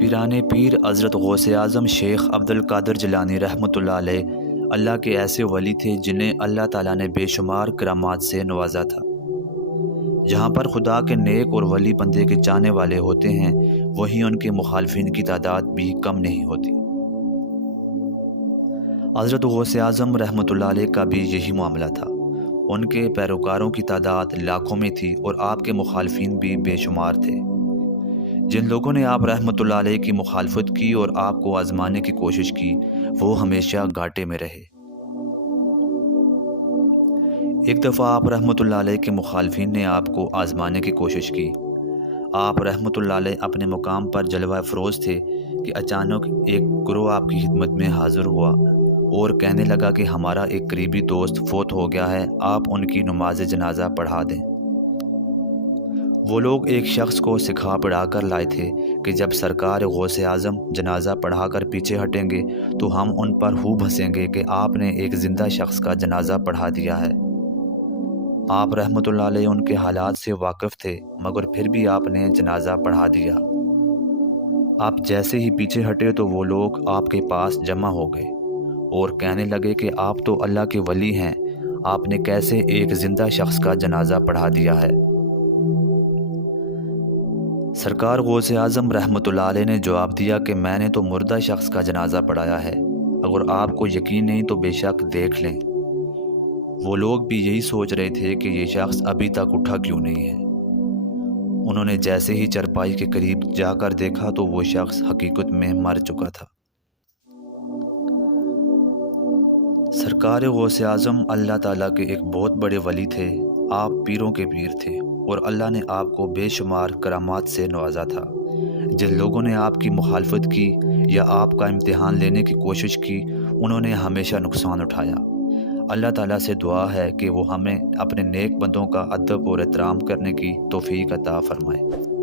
پیران پیر حضرت غوث اعظم شیخ عبد القادر جیلانی رحمۃ اللہ علیہ اللہ کے ایسے ولی تھے جنہیں اللہ تعالیٰ نے بے شمار کرامات سے نوازا تھا۔ جہاں پر خدا کے نیک اور ولی بندے کے چاہنے والے ہوتے ہیں، وہیں ان کے مخالفین کی تعداد بھی کم نہیں ہوتی۔ حضرت غوث اعظم رحمۃ اللہ علیہ کا بھی یہی معاملہ تھا۔ ان کے پیروکاروں کی تعداد لاکھوں میں تھی اور آپ کے مخالفین بھی بے شمار تھے۔ جن لوگوں نے آپ رحمۃ اللہ علیہ کی مخالفت کی اور آپ کو آزمانے کی کوشش کی، وہ ہمیشہ گھاٹے میں رہے۔ ایک دفعہ آپ رحمۃ اللہ علیہ کے مخالفین نے آپ کو آزمانے کی کوشش کی۔ آپ رحمۃ اللہ علیہ اپنے مقام پر جلوہ افروز تھے کہ اچانک ایک گروہ آپ کی خدمت میں حاضر ہوا اور کہنے لگا کہ ہمارا ایک قریبی دوست فوت ہو گیا ہے، آپ ان کی نماز جنازہ پڑھا دیں۔ وہ لوگ ایک شخص کو سکھا پڑھا کر لائے تھے کہ جب سرکار غوث اعظم جنازہ پڑھا کر پیچھے ہٹیں گے تو ہم ان پر خوب ہنسیں گے کہ آپ نے ایک زندہ شخص کا جنازہ پڑھا دیا ہے۔ آپ رحمۃ اللہ علیہ ان کے حالات سے واقف تھے، مگر پھر بھی آپ نے جنازہ پڑھا دیا۔ آپ جیسے ہی پیچھے ہٹے تو وہ لوگ آپ کے پاس جمع ہو گئے اور کہنے لگے کہ آپ تو اللہ کے ولی ہیں، آپ نے کیسے ایک زندہ شخص کا جنازہ پڑھا دیا ہے؟ سرکار غوث اعظم رحمۃ اللہ علیہ نے جواب دیا کہ میں نے تو مردہ شخص کا جنازہ پڑھایا ہے، اگر آپ کو یقین نہیں تو بے شک دیکھ لیں۔ وہ لوگ بھی یہی سوچ رہے تھے کہ یہ شخص ابھی تک اٹھا کیوں نہیں ہے۔ انہوں نے جیسے ہی چرپائی کے قریب جا کر دیکھا تو وہ شخص حقیقت میں مر چکا تھا۔ سرکار غوث اعظم اللہ تعالیٰ کے ایک بہت بڑے ولی تھے، آپ پیروں کے پیر تھے اور اللہ نے آپ کو بے شمار کرامات سے نوازا تھا۔ جن لوگوں نے آپ کی مخالفت کی یا آپ کا امتحان لینے کی کوشش کی، انہوں نے ہمیشہ نقصان اٹھایا۔ اللہ تعالیٰ سے دعا ہے کہ وہ ہمیں اپنے نیک بندوں کا ادب اور احترام کرنے کی توفیق عطا فرمائے۔